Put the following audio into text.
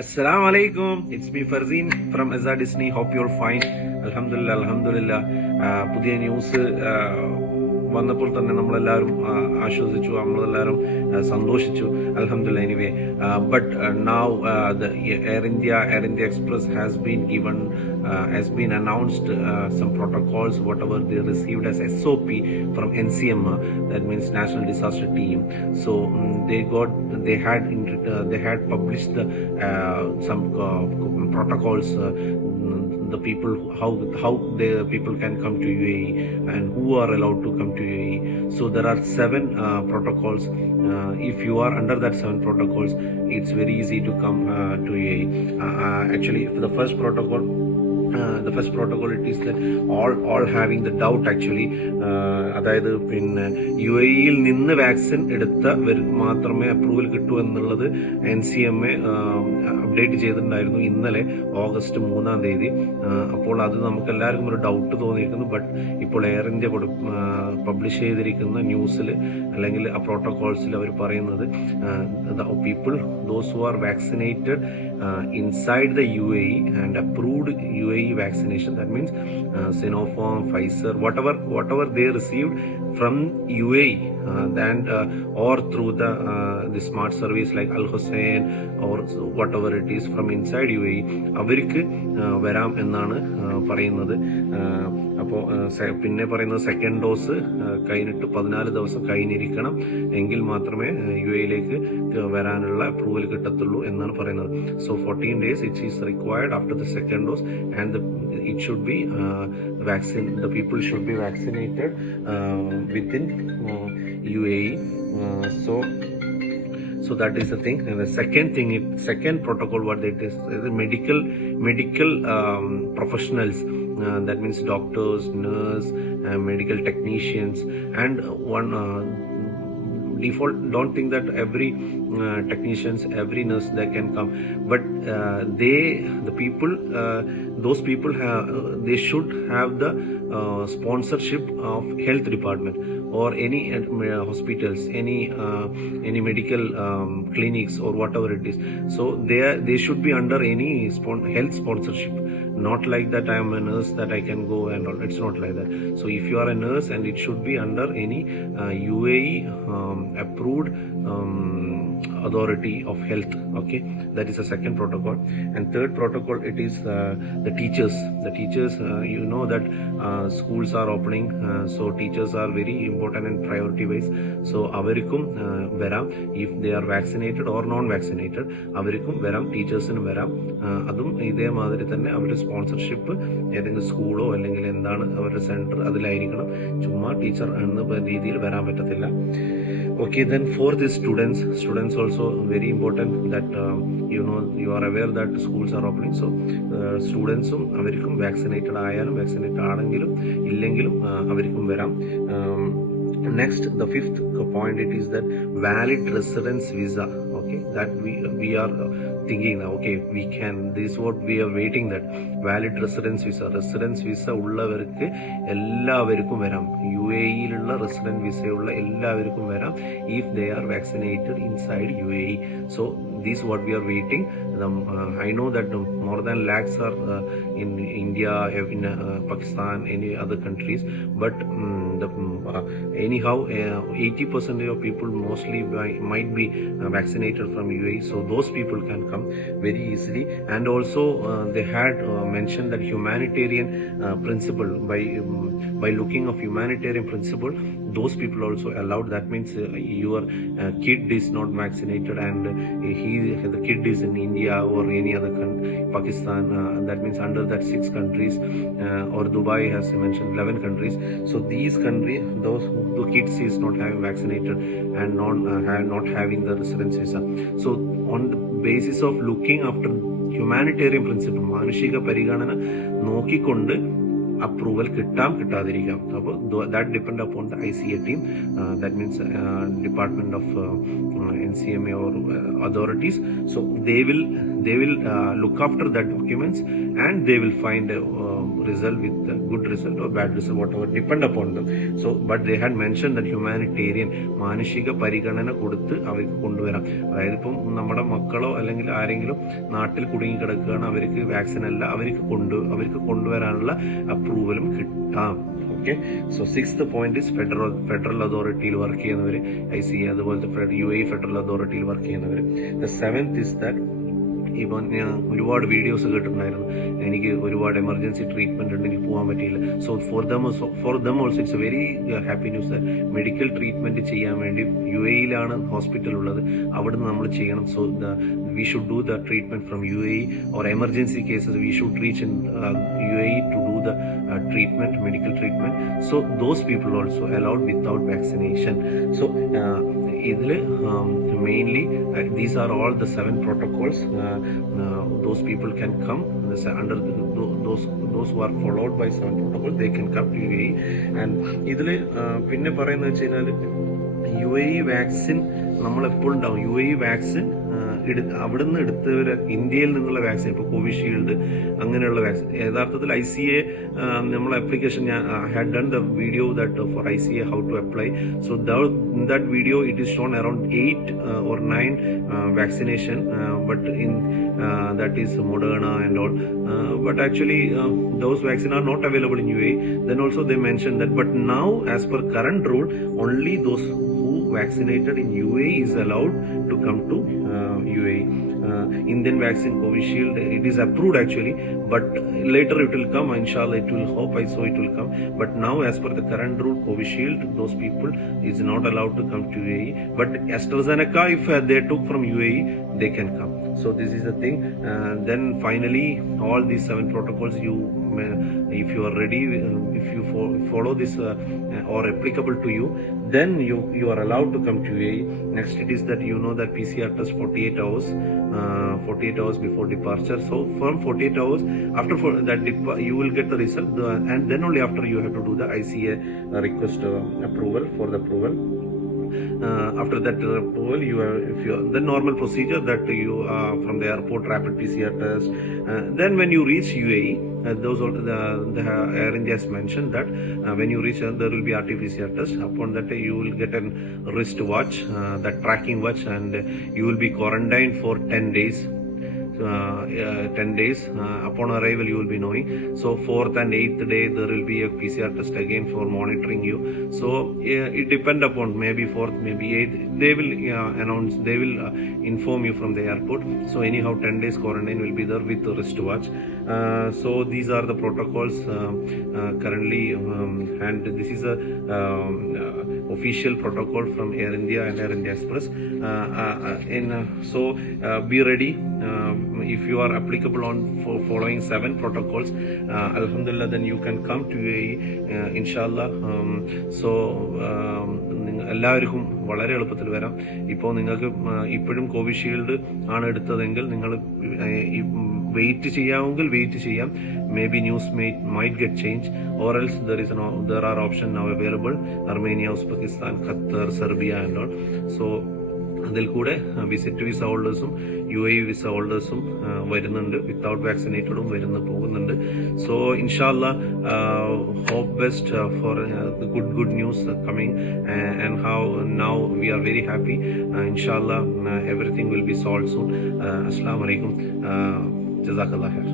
Assalamu alaikum. It's me Farzeen from Azad Disney. Hope you're fine. Alhamdulillah, Alhamdulillah. പുതിയ news വന്നപ്പോൾ തന്നെ നമ്മളെല്ലാവരും ആശ്വസിച്ചു, നമ്മളെല്ലാവരും സന്തോഷിച്ചു. Alhamdulillah anyway. But now the Air India Express has been announced some protocols, whatever they received as SOP from NCM, that means National Disaster Team. So they had published some protocols. The people, how the people can come to UAE and who are allowed to come to UAE. So there are 7 protocols. If you are under that 7 protocols, it's very easy to come to UAE. Actually, for the first protocol it is that all having the doubt actually, അതായത് പിന്നെ UAE-യിൽ നിന്ന് vaccine എടുത്തവർക്ക് മാത്രമേ approval കിട്ടൂ എന്നുള്ളത് NCMA update ചെയ്തിട്ടുണ്ടായിരുന്നു ഇന്നലെ August 3 അപ്പോൾ അത് നമുക്ക് എല്ലാവർക്കും ഒരു ഡൗട്ട് തോന്നിയിരിക്കുന്നു. ബട്ട് ഇപ്പോൾ എയർ ഇന്ത്യ പബ്ലിഷ് ചെയ്തിരിക്കുന്ന ന്യൂസിൽ അല്ലെങ്കിൽ ആ പ്രോട്ടോകോൾസിൽ അവർ പറയുന്നത് people those who are vaccinated inside the UAE and approved UAE vaccination, that means Sinopharm, Pfizer, whatever they received from UAE or through the smart service like Al Hussein or whatever it is from inside UAE, അവർക്ക് വരാം എന്നാണ് പറയുന്നത്. അപ്പോൾ പിന്നെ പറയുന്നത് second dose കഴിഞ്ഞിട്ട് 14 ദിവസം കഴിഞ്ഞിരിക്കണം എങ്കിൽ മാത്രമേ UAE-യിലേക്ക് വരാനുള്ള അപ്രൂവൽ കിട്ടത്തുള്ളൂ എന്നാണ് പറയുന്നത്. So 14 days it is required after the second dose, and it should be the people should be vaccinated within UAE. So that is the thing. And the second protocol, what it is the medical professionals, that means doctors, nurse, medical technicians, and one default, don't think that every technicians, every nurse they can come, but those people they should have the sponsorship of health department or any hospitals, any medical clinics or whatever it is. So they should be under any health sponsorship. Not like that I am a nurse that I can go and all. It's not like that. So if you are a nurse, and it should be under any UAE approved authority of health. Okay, that is the second protocol. And third protocol, it is the teachers. You know that schools are opening, so teachers are very important and priority wise. So avarikkum varam, if they are vaccinated or non vaccinated, avarikkum varam, teachers nu varam. Adum ഇതേ മാതിരി തന്നെ അവരുടെ sponsorship ഏതെങ്കിലും സ്കൂളോ അല്ലെങ്കിൽ എന്താണ് അവരുടെ centre അതിലായിരിക്കണം. ചുമ്മാ teacher എന്ന രീതിയിൽ വരാൻ പറ്റത്തില്ല. Okay, then for the students also very important that you are aware that schools are opening. So സ്റ്റുഡൻസും അവർക്കും വാക്സിനേറ്റഡ് ആയാലും വാക്സിനേറ്റഡ് ആണെങ്കിലും ഇല്ലെങ്കിലും അവർക്കും വരാം. Next, the fifth point, it is that valid residence visa. Okay, that we are thinking now, okay, we can, this is what we are waiting, that valid residence visa ഉള്ളവർക്ക് എല്ലാവർക്കും വരാം. UAE-യിലുള്ള resident visa ഉള്ള എല്ലാവർക്കും വരാം if they are vaccinated inside UAE. So this is what we are waiting. I know that more than lakhs are in India, in Pakistan, any other countries, but anyhow 80% of people mostly might be vaccinated from UAE, so those people can come very easily. And also they had mentioned that humanitarian principle, by looking of humanitarian principle, those people also allowed. That means your kid is not vaccinated and the kid is in India or any other country, Pakistan, that means under that 6 countries, or Dubai has mentioned 11 countries. So these countries, those the kids is not having vaccinated and not having the residence visa. So on the basis of looking after humanitarian principle, മാനുഷിക പരിഗണന നോക്കിക്കൊണ്ട് approval കിട്ടാതിരിക്കാം. അപ്പോൾ that depend upon the ICA team, that means Department of NCMA or authorities. So they will look after that documents, and they will find result with a good result or bad result, whatever, depend upon them. So but they had mentioned that humanitarian, മാനുഷിക പരിഗണന കൊടുത്ത് അവർക്ക് കൊണ്ടുവരാം. അതായത് ഇപ്പം നമ്മുടെ മക്കളോ അല്ലെങ്കിൽ ആരെങ്കിലും നാട്ടിൽ കുടുങ്ങി കിടക്കുകയാണ്, അവർക്ക് വാക്സിൻ അല്ല, അവർക്ക് കൊണ്ടുവരാനുള്ള അപ്രൂവലും കിട്ടാം. Okay, so 6th point is federal അതോറിറ്റിയിൽ വർക്ക് ചെയ്യുന്നവർ, ICA അതുപോലത്തെ UAE ഫെഡറൽ അതോറിറ്റിയിൽ വർക്ക് ചെയ്യുന്നവർ. ദ 7th ഇസ് ദാറ്റ് ഇപ്പം ഞാൻ ഒരുപാട് വീഡിയോസ് കേട്ടിട്ടുണ്ടായിരുന്നു, എനിക്ക് ഒരുപാട് എമർജൻസി ട്രീറ്റ്മെന്റ് ഉണ്ട്, എനിക്ക് പോകാൻ പറ്റിയില്ല. So for them also it's A very happy news. Medical treatment ചെയ്യാൻ വേണ്ടി UAE-ലാണ് ഹോസ്പിറ്റൽ ഉള്ളത്, അവിടുന്ന് നമ്മൾ ചെയ്യണം. So we should do the treatment from UAE, or emergency cases we should reach in UAE to do the treatment, medical treatment. So those people also allowed without vaccination. So ഇതിൽ mainly these are all the 7 protocols. Those people can come under those who are followed by 7 protocols, they can come to UAE. And ഇതിൽ പിന്നെ പറയുന്നത് വെച്ച് കഴിഞ്ഞാൽ UAE vaccine നമ്മളെപ്പോഴും ഉണ്ടാവും. UAE vaccine അവിടുന്ന് എടുത്തവര് ഇന്ത്യയിൽ നിന്നുള്ള വാക്സിൻ, ഇപ്പോൾ കോവിഷീൽഡ് അങ്ങനെയുള്ള വാക്സിൻ യഥാർത്ഥത്തിൽ ICA നമ്മളെ ആപ്ലിക്കേഷൻ, ഞാൻ had done the video that for ICA how to apply. So in that video it is shown around 8 or 9 vaccination, but in that is Moderna and all, but actually those vaccines are not available in UAE. Then also they mentioned that, but now as per current rule, only those who vaccinated in UAE is allowed to come to UAE. Indian vaccine Covishield, it is approved actually, but later it will come, inshallah it will, hope I so it will come. But now as per the current rule, Covishield, those people is not allowed to come to UAE, but AstraZeneca, if they took from UAE, they can come. So this is the thing. Then finally all these 7 protocols, if you are ready, if you follow this or applicable to you, then you are allowed to come to UAE. Next it is that you know that PCR test 48 hours before departure. So from 48 hours after that you will get the result, and then only after you have to do the ICA request approval for the approval. After that approval, the normal procedure that you from the airport, rapid PCR test. Then when you reach UAE, those all the Air India has mentioned that when you reach there will be RT-PCR test. Upon that you will get a wrist watch, that tracking watch, and you will be quarantined for 10 days. 10 days. Upon arrival you will be knowing. So 4th and 8th day there will be a PCR test again for monitoring you. So it depend upon, maybe 4th, maybe 8th, they will announce, they will inform you from the airport. So anyhow 10 days quarantine will be there with the wristwatch. So these are the protocols currently, and this is a official protocol from Air India and Air India Express. So be ready. If you are applicable on for following 7 protocols, alhamdulillah, then you can come to UAE, inshallah. So എല്ലാവർക്കും വളരെ എളുപ്പത്തിൽ വരാം. ഇപ്പോൾ നിങ്ങൾക്ക് ഇപ്പോഴും Covishield ആണ് എടുത്തതെങ്കിൽ നിങ്ങൾ wait ചെയ്യാമെങ്കിൽ wait ചെയ്യാം. May be news might get changed, or else there are options now available: Armenia, Uzbekistan, Qatar, Serbia and all. So അതിൽ കൂടെ വിസിറ്റ് വിസ ഹോൾഡേഴ്സും UAE വിസ ഹോൾഡേഴ്സും വരുന്നുണ്ട്, വിത്തൗട്ട് വാക്സിനേറ്റഡും പോകുന്നുണ്ട്. സോ ഇൻഷാല്ല, hope best for the good news coming, and how now we are very happy. Inshallah everything will be solved soon. Assalamu alaikum. Jazakallah khair.